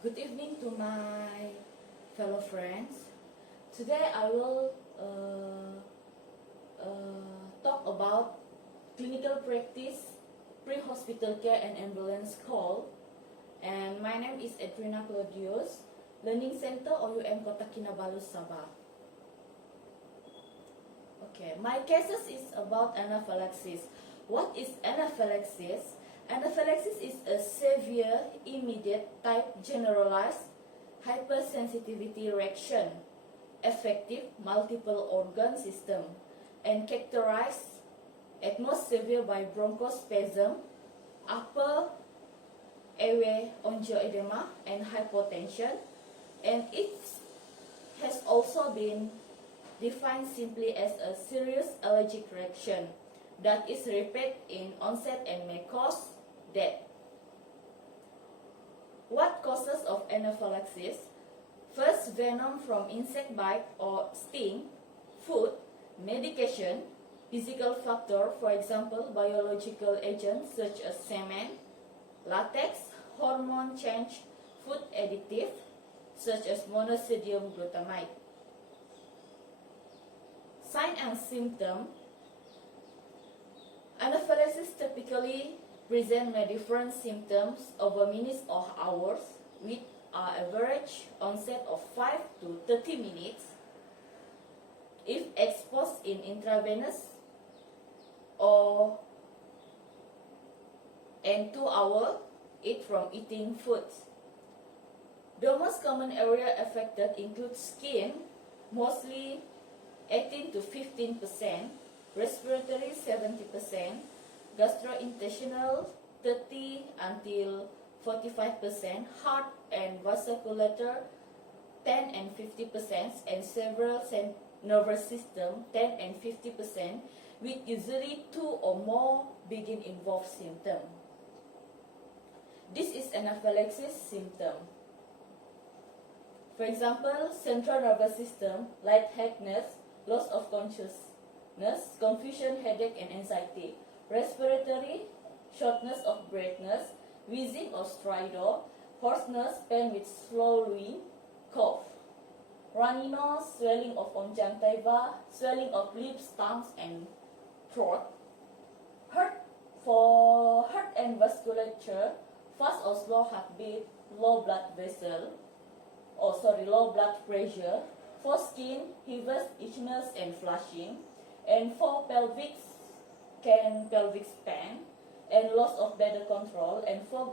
Good evening to my fellow friends. Today I will talk about clinical practice, pre-hospital care and ambulance call. And my name is Edrina Claudius, Learning Center OUM Kota Kinabalu, Sabah. Okay, my cases is about anaphylaxis. What is anaphylaxis? Anaphylaxis is a severe, immediate type generalized hypersensitivity reaction, affecting multiple organ system, and characterized at most severe by bronchospasm, upper airway angioedema, and hypotension, and it has also been defined simply as a serious allergic reaction that is rapid in onset and may cause death. What causes of anaphylaxis? First, venom from insect bite or sting, food, medication, physical factor, for example, biological agents such as semen, latex, hormone change, food additive, such as monosodium glutamate. Sign and symptom. Anaphylaxis typically present with different symptoms over minutes or hours, with an average onset of 5 to 30 minutes. If exposed in intravenous or and 2 hours, eat from eating foods. The most common area affected includes skin, mostly 18 to 15%, respiratory 70%, gastrointestinal 30 until 45%, heart and vasculature 10 and 50%, and several nervous system 10 and 50%, with usually 2 or more begin involved symptom. This is anaphylaxis symptom. For example, central nervous system, lightheadedness, loss of consciousness, confusion, headache, and anxiety. Respiratory, shortness of breathness, wheezing or stridor, hoarseness, pain with swallowing, cough. Runny nose, swelling of conjunctiva, swelling of lips, tongues, and throat. For heart and vasculature, fast or slow heartbeat, low blood pressure. For skin, fevers, itchiness, and flushing. And for pelvic pain and loss of bladder control. And for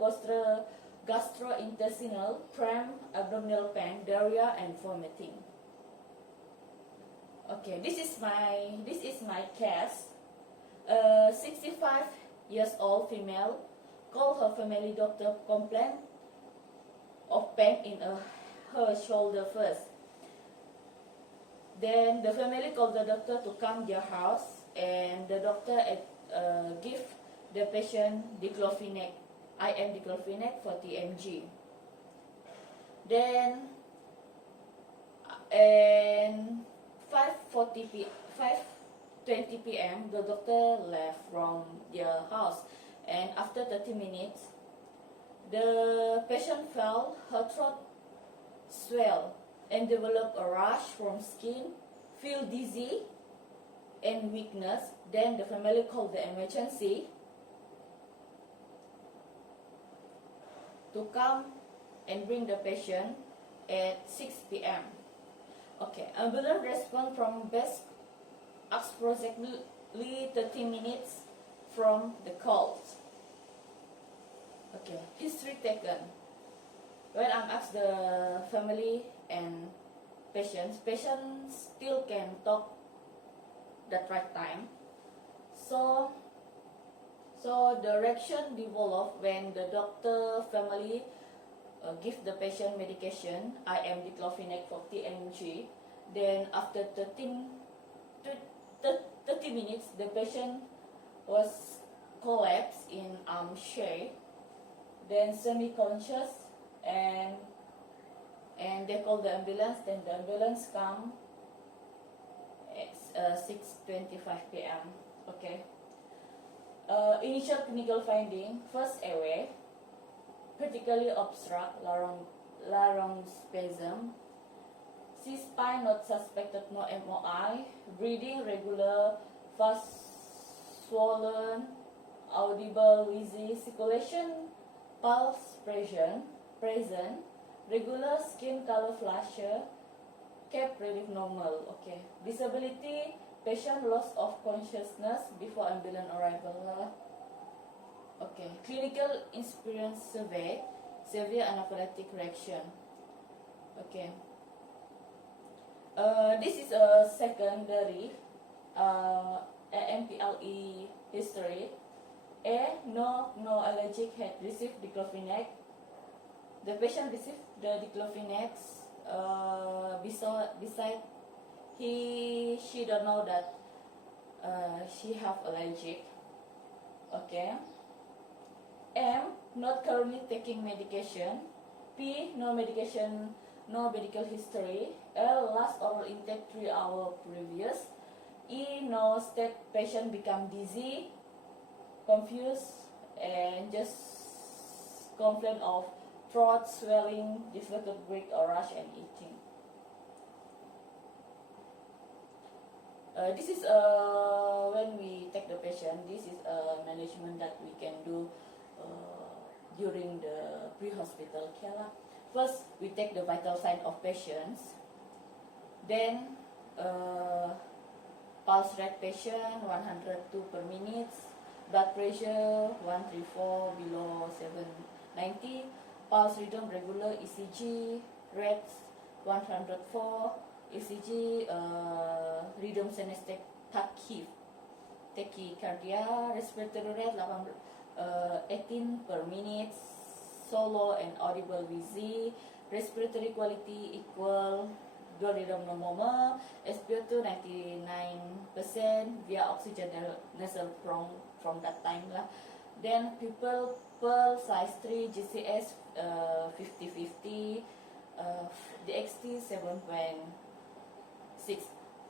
gastrointestinal, cramp, abdominal pain, diarrhea, and vomiting. Okay, this is my case. 65 years old female called her family doctor, complained of pain in her shoulder first. Then the family called the doctor to come their house, and the doctor give the patient diclofenac, IM diclofenac 40 mg. Then and 5:20 p.m. the doctor left from their house, and after 30 minutes the patient felt her throat swell and develop a rash from skin, feel dizzy and weakness. Then the family called the emergency to come and bring the patient at 6 p.m. Okay, ambulance response from best approximately 30 minutes from the calls. Okay, history taken. When I asked the family and patients still can talk that right time. So the reaction developed when the doctor family give the patient medication, IM diclofenac 40 mg. Then after 30 minutes, the patient was collapsed in armchair, then semi-conscious, and they called the ambulance. Then the ambulance come at 6:25 p.m. Okay. Initial clinical finding: first airway, particularly obstruct laryngospasm. C-spine not suspected, no MOI. Breathing regular, fast swollen, audible, wheezy. Circulation, pulse present. Regular skin color flusher. Cap relief normal. Okay. Disability, patient loss of consciousness before ambulance arrival. Okay. Clinical experience survey, severe anaphylactic reaction. Okay. This is a secondary MPLE history. A, no allergic had received diclofenac. The patient received the diclofenac. Beside she don't know that she have allergic. Okay. M, not currently taking medication. P, no medication, no medical history. L, last oral intake 3 hours previous. E, no state patient become dizzy, confused, and just complain of throat swelling, difficult to breathe or rush and eating. This is when we take the patient. This is a management that we can do during the pre-hospital care. First, we take the vital sign of patients. Then, pulse rate patient 102 per minute, blood pressure 134 below 790, pulse rhythm regular, ECG rate 104, ECG rhythm synesthetic tachycardia, respiratory rate 18 per minute, solo and audible wheezy, respiratory quality equal, dual rhythm normal, SpO2 99% via oxygen nasal from that time lah. Then pupil pearl size 3 GCS 50-50, DXT 7.6.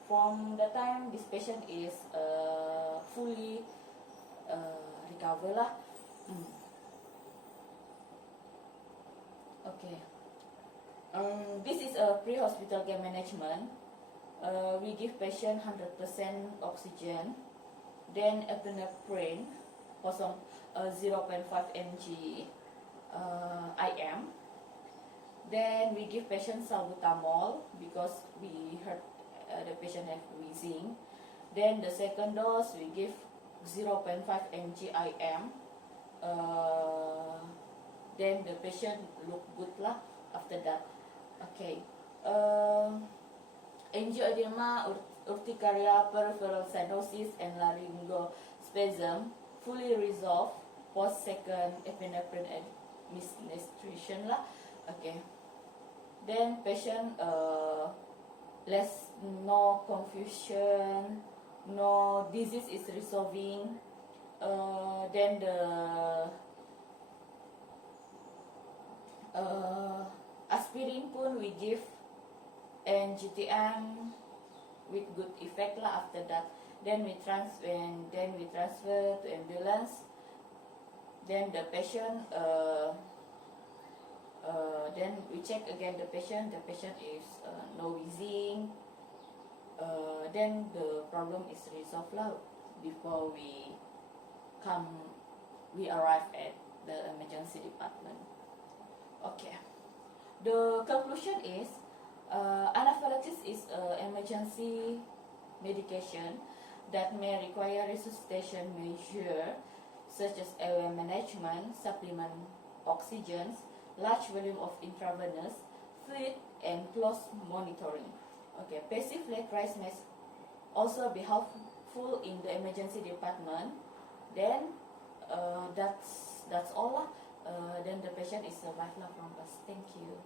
From the time this patient is fully recover lah. Okay. This is a pre-hospital care management. We give patient 100% oxygen, then epinephrine 0.5 mg IM. Then we give patient salbutamol because we heard the patient have wheezing. Then the second dose we give 0.5 mg IM. Then the patient look good lah after that. Okay. Angioedema, urticaria, peripheral cyanosis, and laryngospasm fully resolved post second epinephrine administration lah. Okay. Then patient no confusion, no disease is resolving. Then the aspirin pun we give, and GTM with good effect lah after that. Then we transfer to ambulance. Then the patient then we check again the patient. The patient is no wheezing. Then the problem is resolved lah before we arrive at the emergency department. Okay. The conclusion is anaphylaxis is an emergency medication that may require resuscitation measure such as airway management, supplement oxygen, large volume of intravenous fluid, and close monitoring. Okay, passive leg raise may also be helpful in the emergency department. Then that's all lah. Then the patient is survived lah from us. Thank you.